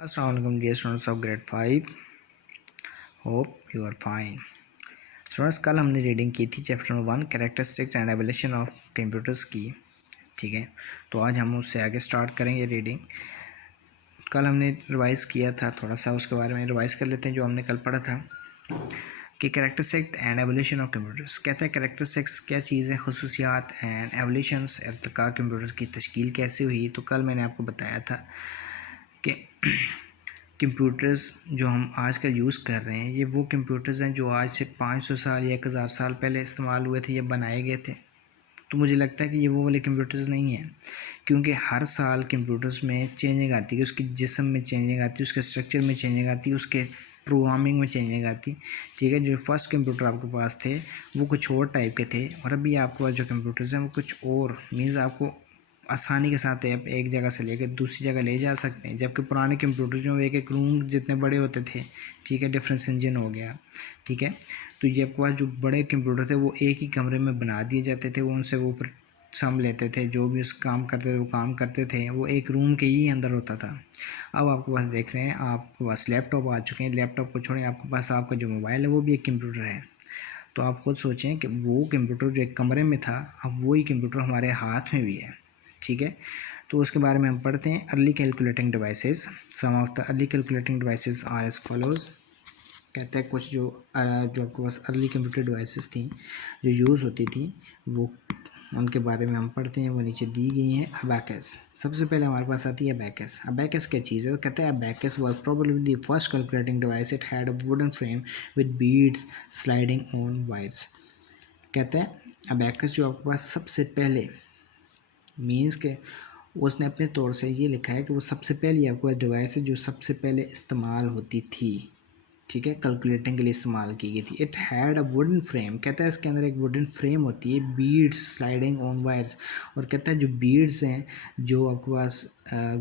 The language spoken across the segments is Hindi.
Assalamualaikum dear students of grade 5. Hope you are fine. Students कल हमने रीडिंग की थी chapter number 1 characteristics and evolution of computers की। ठीक है, तो आज हम उससे आगे स्टार्ट करेंगे रीडिंग। कल हमने रिवाइज़ किया था, थोड़ा सा उसके बारे में रिवाइज़ कर लेते हैं जो हमने कल पढ़ा था कि characteristics and evolution of computers. कहता है कैरेक्टरिस्टिक्स क्या चीज़ है, खसूसियात एंड एवोल्यूशंस इर्तिका कंप्यूटर की तश्कील कैसे हुई। तो कल मैंने आपको बताया था कि कंप्यूटर्स जो हम आजकल यूज़ कर रहे हैं ये वो कंप्यूटर्स हैं जो आज से 500 साल या 1000 साल पहले इस्तेमाल हुए थे या बनाए गए थे। तो मुझे लगता है कि ये वो वाले कंप्यूटर्स नहीं हैं, क्योंकि हर साल कंप्यूटर्स में चेंजिंग आती है, उसकी जिस्म में चेंजिंग आती है, उसके स्ट्रक्चर में चेंजिंग आती है, उसके प्रोग्रामिंग में चेंजिंग आती। ठीक है, जो फर्स्ट कंप्यूटर आपके पास थे वो कुछ और टाइप के थे और अभी आपके पास जो कंप्यूटर्स हैं वो कुछ और मीन्स आपको आसानी के साथ आप एक जगह से लेकर दूसरी जगह ले जा सकते हैं। जबकि पुराने कंप्यूटर जो एक एक रूम जितने बड़े होते थे, ठीक है, डिफरेंस इंजन हो गया। ठीक है, तो ये आपके पास जो बड़े कंप्यूटर थे वो एक ही कमरे में बना दिए जाते थे, वो उनसे वो सम लेते थे, जो भी उस काम करते थे वो काम करते थे, वो एक रूम के ही अंदर होता था। अब आपके पास देख रहे हैं आपके पास लैपटॉप आ चुके हैं, लैपटॉप को छोड़ें आपके पास आपका जो मोबाइल है वो भी एक कंप्यूटर है। तो आप खुद सोचें कि वो कंप्यूटर जो एक कमरे में था अब वही कंप्यूटर हमारे हाथ में भी है। ठीक है, तो उसके बारे में हम पढ़ते हैं। Early calculating devices, some of the early calculating devices are as follows. कहते हैं कुछ जो आपके पास अर्ली कंप्यूटर डिवाइसेस थी जो यूज़ होती थी वो उनके बारे में हम पढ़ते हैं। वो नीचे दी गई हैं। अबैकस, सबसे पहले हमारे पास आती है अबैकस। अबैकस क्या चीज़ है? कहते हैं abacus was probably the first calculating device. It had a wooden frame with beads sliding on wires. कहते हैं अबैकस जो आपके पास सबसे पहले मीन्स के उसने अपने तौर से ये लिखा है कि वो सबसे पहले आपको डिवाइस है जो सबसे पहले इस्तेमाल होती थी। ठीक है, कैलकुलेटिंग के लिए इस्तेमाल की गई थी। It had a wooden frame, कहता है इसके अंदर एक वुडन फ्रेम होती है, बीड्स स्लाइडिंग ऑन वायर्स। और कहता है जो बीड्स हैं जो आपके पास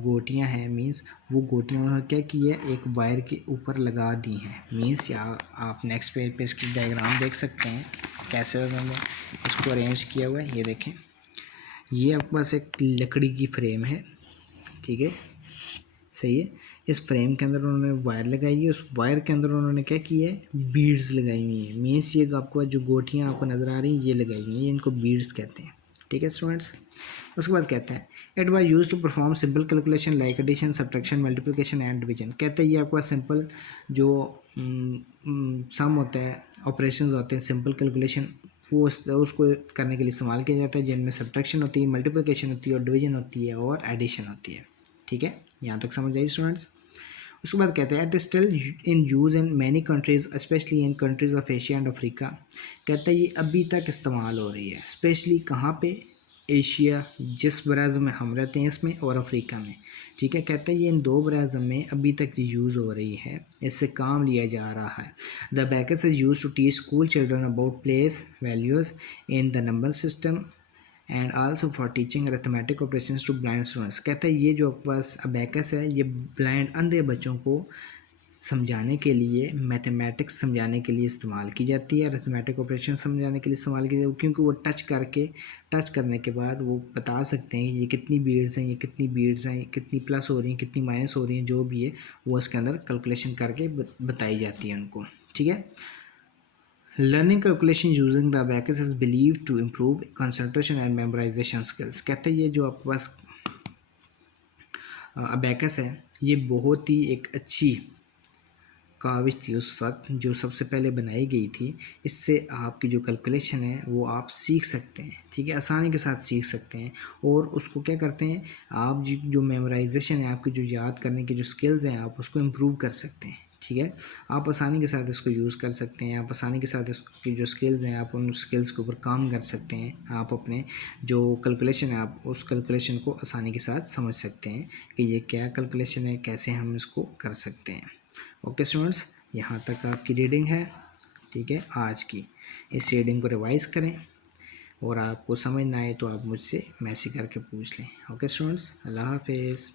गोटियाँ हैं मीन्स वो गोटियाँ क्या की है एक वायर के ऊपर लगा दी हैं। मीन्स या आप नेक्स्ट पेज पे इसकी डायग्राम देख सकते हैं कैसे उन्होंने इसको अरेंज किया हुआ है। ये देखें, ये आपके पास एक लकड़ी की फ्रेम है। ठीक है, सही है। इस फ्रेम के अंदर उन्होंने वायर लगाई है, उस वायर के अंदर उन्होंने क्या किया है बीड्स लगाई हुई हैं। मीन्स ये आपको जो गोटियाँ आपको नज़र आ रही हैं ये लगाई हुई हैं, इनको बीड्स कहते हैं। ठीक है स्टूडेंट्स, उसके बाद कहते हैं it was used to perform simple calculation like addition subtraction multiplication and division. कहते हैं ये आपके पास सिंपल जो सम होता है, ऑपरेशंस होते हैं, सिंपल कैलकुलेशन वो उसको करने के लिए इस्तेमाल किया जाता है, जिनमें सब्ट्रैक्शन होती है, मल्टीप्लिकेशन होती है और डिवीजन होती है और एडिशन होती है। ठीक है, यहाँ तक समझ आई स्टूडेंट्स। उसके बाद कहते हैं it still in use in many countries specially in countries of Asia and Africa. कहता है ये अभी तक इस्तेमाल हो रही है, स्पेशली कहाँ पे, एशिया जिस बराज़म में हम रहते हैं इसमें, और अफ्रीका में। ठीक है, कहते हैं ये इन दो बराज़म में अभी तक यूज़ हो रही है, इससे काम लिया जा रहा है। The abacus is use to teach school children about place values in the number system and also for teaching arithmetic operations to blind students. कहता है ये जो आपके पास अबैकस है ये ब्लाइंड अंधे बच्चों को समझाने के लिए, मैथमेटिक्स समझाने के लिए इस्तेमाल की जाती है, अरिथमेटिक ऑपरेशन समझाने के लिए इस्तेमाल की जाती है, क्योंकि वो टच करने के बाद वो बता सकते हैं ये कितनी बीड्स हैं, ये कितनी बीड्स हैं, कितनी प्लस हो रही हैं, कितनी माइनस हो रही हैं, जो भी है वो इसके अंदर कैलकुलेशन करके बताई जाती है उनको। ठीक है, Learning calculation using the abacus is believed to improve concentration and memorization skills। कहते हैं ये जो आपके पास अबैकस है ये बहुत ही एक अच्छी काविश थी उस वक्त जो सबसे पहले बनाई गई थी। इससे आपकी जो कैलकुलेशन है वो आप सीख सकते हैं। ठीक है, आसानी के साथ सीख सकते हैं और उसको क्या करते हैं आप जो मेमोराइजेशन है, आपकी जो याद करने की जो स्किल्स हैं आप उसको इम्प्रूव कर सकते हैं। ठीक है, आप आसानी के साथ इसको यूज़ कर सकते हैं, आप आसानी के साथ इसकी जो स्किल्स हैं आप उन स्किल्स के ऊपर काम कर सकते हैं। आप अपने जो कैलकुलेशन है आप उस कैलकुलेशन को आसानी के साथ समझ सकते हैं कि ये क्या कैलकुलेशन है, कैसे हम इसको कर सकते हैं। ओके स्टूडेंट्स, यहाँ तक आपकी रीडिंग है। ठीक है, आज की इस रीडिंग को रिवाइज़ करें और आपको समझ ना आए तो आप मुझसे मैसेज करके पूछ लें। ओके स्टूडेंट्स, अल्लाह हाफिज़।